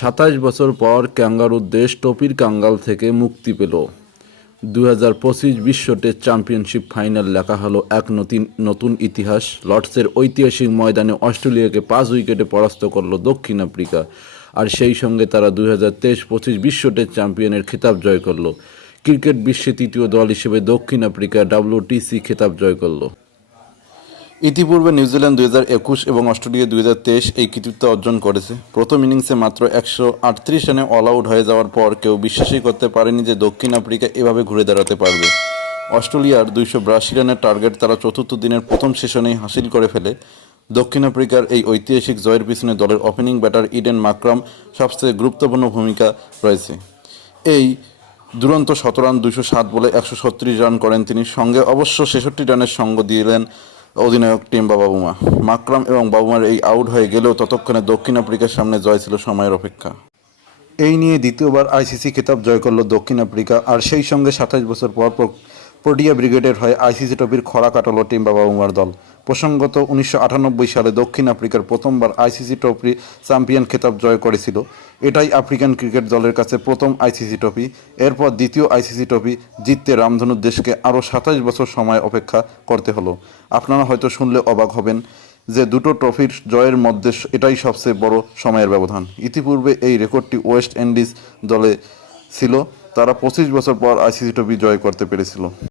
27 বছর পর ক্যাঙ্গারুর দেশ টপির কাঙ্গাল থেকে মুক্তি পেল। 2025 বিশ্ব টেস্ট চ্যাম্পিয়নশিপ ফাইনাল লেখা হলো এক নতুন ইতিহাস। লর্ডসের ঐতিহাসিক ময়দানে অস্ট্রেলিয়াকে 5 উইকেটে পরাস্ত করল দক্ষিণ আফ্রিকা। আর সেই সঙ্গে তারা 2023-25 বিশ্ব টেস্ট চ্যাম্পিয়নের খেতাব জয় করল। ক্রিকেট বিশ্বে তৃতীয় দল হিসেবে দক্ষিণ আফ্রিকা WTC খেতাব জয় করল। ইতিপূর্বে নিউজিল্যান্ড 2021 এবং অস্ট্রেলিয়া 2023 এই কৃতিত্ব অর্জন করেছে। প্রথম ইনিংসে মাত্র 138 রানে অল আউট হয়ে যাওয়ার পর কেউ বিশ্বাসই করতে পারেনি যে দক্ষিণ আফ্রিকা এভাবে ঘুরে দাঁড়াতে পারবে। অস্ট্রেলিয়ার 282 রানের টার্গেট তারা চতুর্থ দিনের প্রথম সেশনেই হাসিল করে ফেলে। দক্ষিণ আফ্রিকার এই ঐতিহাসিক জয়ের পিছনে দলের ওপেনিং ব্যাটার ইডেন মাকরাম সবচেয়ে গুরুত্বপূর্ণ ভূমিকা রয়েছে। এই দুরন্ত 17 রান 207 বলে 136 রান করেন তিনি। সঙ্গে অবশ্য 66 রানের সঙ্গ দিলেন অধিনায়ক টিম্বা বাবুমা। মাকরাম এবং বাবুমার এই আউট হয়ে গেলেও ততক্ষণে দক্ষিণ আফ্রিকার সামনে জয় ছিল সময়ের অপেক্ষা। এই নিয়ে দ্বিতীয়বার আইসিসি খেতাব জয় করল দক্ষিণ আফ্রিকা। আর সেই সঙ্গে 27 বছর পর প্রোটিয়া ব্রিগেডের হয়ে আইসিসি ট্রফির খরা কাটালো টিম্বা বাবুমার দল। প্রসঙ্গত 1998 সালে দক্ষিণ আফ্রিকার প্রথমবার আইসিসি ট্রফি চ্যাম্পিয়ন খেতাব জয় করেছিল। এটাই আফ্রিকান ক্রিকেট দলের কাছে প্রথম আইসিসি ট্রফি। এরপর দ্বিতীয় আইসিসি ট্রফি জিততে রামধনুর দেশকে আরও 27 বছর সময় অপেক্ষা করতে হলো। আপনারা হয়তো শুনলে অবাক হবেন যে দুটো ট্রফির জয়ের মধ্যে এটাই সবচেয়ে বড় সময়ের ব্যবধান। ইতিপূর্বে এই রেকর্ডটি ওয়েস্ট ইন্ডিজ দলে ছিল, তারা 25 বছর পর আইসিসি ট্রফি জয় করতে পেরেছিল।